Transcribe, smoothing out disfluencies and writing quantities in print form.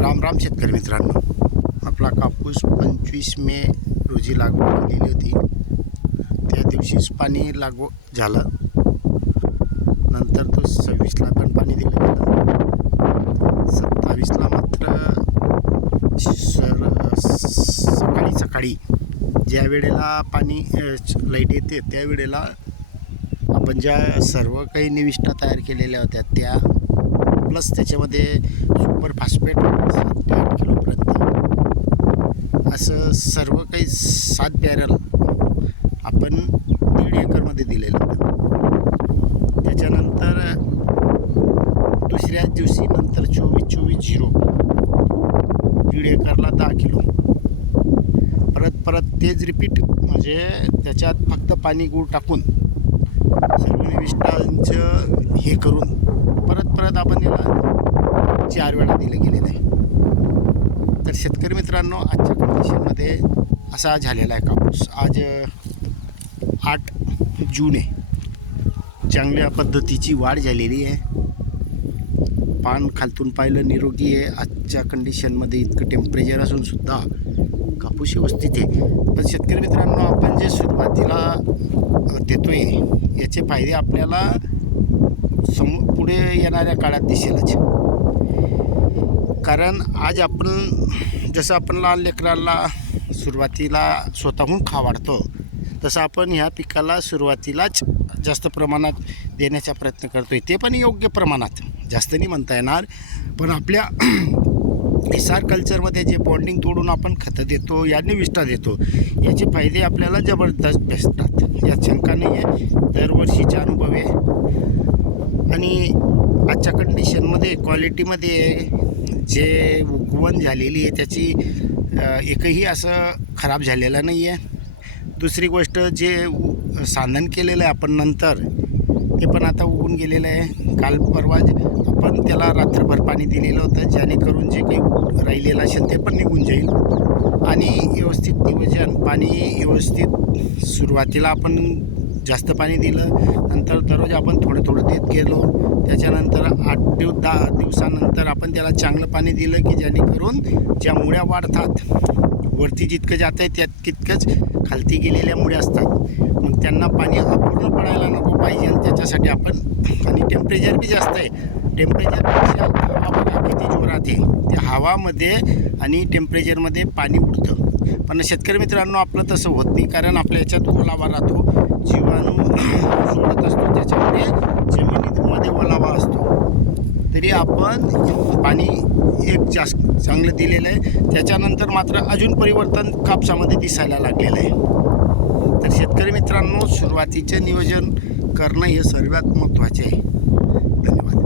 राम राम शेतकरी मित्रांनो, आपला कापूस 25 मे रोजी लागवड केलेली होती. त्या दिवशीच पाणी लागवड झालं. नंतर तो 26ला पण पाणी दिलं गेलं. 27ला मात्र सकाळी ज्या वेळेला पाणी लाईट येते त्यावेळेला आपण ज्या सर्व काही निविष्ठा तयार केलेल्या होत्या त्या प्लस त्याच्यामध्ये सुपर फॉस्फेट 7 ते 8 किलोपर्यंत असं सर्व काही 7 बॅरल आपण 1.5 एकरमध्ये दिलेलं होतं. त्याच्यानंतर दुसऱ्याच दिवशी नंतर 24-24-0 1.5 एकरला 10 किलो परत तेच रिपीट, म्हणजे त्याच्यात फक्त पाणी गुळ टाकून सर्व निविष्ठांचं हे करून परत आपण याला 4 वेळा दिलं गेलेलं आहे. तर शेतकरी मित्रांनो, आजच्या कंडिशनमध्ये असा झालेला आहे कापूस. आज 8 जून आहे. चांगल्या पद्धतीची वाढ झालेली आहे. पान खालतून पाहिलं निरोगी आहे. आजच्या कंडिशनमध्ये इतकं टेम्परेचर असून सुद्धा कापूस व्यवस्थित आहे. पण शेतकरी मित्रांनो, आपण जे सुरुवातीला देतोय याचे फायदे आपल्याला पुढे येणाऱ्या काळात दिसेलच. कारण आज आपण जसं आपण लहान लेकराला सुरुवातीला स्वतःहून वाढतो तसं आपण ह्या पिकाला सुरुवातीलाच जास्त प्रमाणात देण्याचा प्रयत्न करतो आहे. ते पण योग्य प्रमाणात, जास्त नाही म्हणता येणार. पण आपल्या एसआर कल्चरमध्ये जे बॉन्डिंग तोडून आपण खतं देतो या निविष्ठा देतो याचे फायदे आपल्याला जबरदस्त भेटतात, यात शंका नाही आहे. दरवर्षीचा अनुभव आहे. आणि आजच्या कंडिशनमध्ये क्वालिटीमध्ये जे उगवण झालेली आहे त्याची एकही असं खराब झालेलं नाही आहे. दुसरी गोष्ट, जे सांधण केलेलं आहे आपण नंतर ते पण आता उगून गेलेलं आहे. काल परवा आपण त्याला रात्रभर पाणी दिलेलं होतं, जेणेकरून जे काही राहिलेलं असेल ते पण निघून जाईल. आणि व्यवस्थित नियोजन, पाणी व्यवस्थित सुरुवातीला आपण जास्त पाणी दिलं, नंतर दररोज आपण थोडं देत गेलो. त्याच्यानंतर 8 ते 10 दिवसानंतर आपण त्याला चांगलं पाणी दिलं की जेणेकरून ज्या मुळ्या वाढतात, वरती जितकं जात आहे त्यात तितकंच खालती गेलेल्या मुळ्या असतात. मग त्यांना पाणी अपूर्ण पडायला नको पाहिजे, त्याच्यासाठी आपण, आणि टेम्परेचर बी जास्त आहे. टेम्परेचरपेक्षा हवा बघा किती जोरात आहे. त्या हवामध्ये आणि टेम्परेचरमध्ये पाणी उडतं. पण शेतकरी मित्रांनो, आपलं तसं होत नाही. कारण आपल्या याच्यात ओलावा राहतो, जीवाणू सोडत असतो, त्याच्यामुळे जमिनीमध्ये ओलावा असतो. तरी आपण पाणी एक जास्त चांगलं दिलेलं आहे. त्याच्यानंतर मात्र अजून परिवर्तन कापसामध्ये दिसायला लागलेलं आहे. तर शेतकरी मित्रांनो, सुरुवातीचे नियोजन करणं हे सर्वात महत्त्वाचे आहे. धन्यवाद.